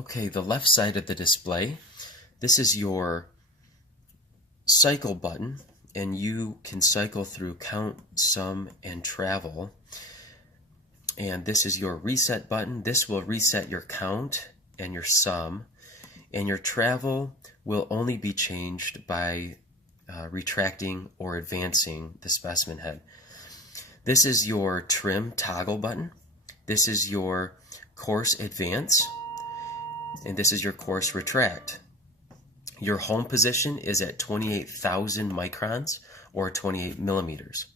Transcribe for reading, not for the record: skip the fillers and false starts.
Okay, the left side of the display, this is your cycle button, and you can cycle through count, sum, and travel. And this is your reset button. This will reset your count and your sum, and your travel will only be changed by retracting or advancing the specimen head. This is your trim toggle button. This is your course advance, and this is your course retract. Your home position is at 28,000 microns or 28 millimeters.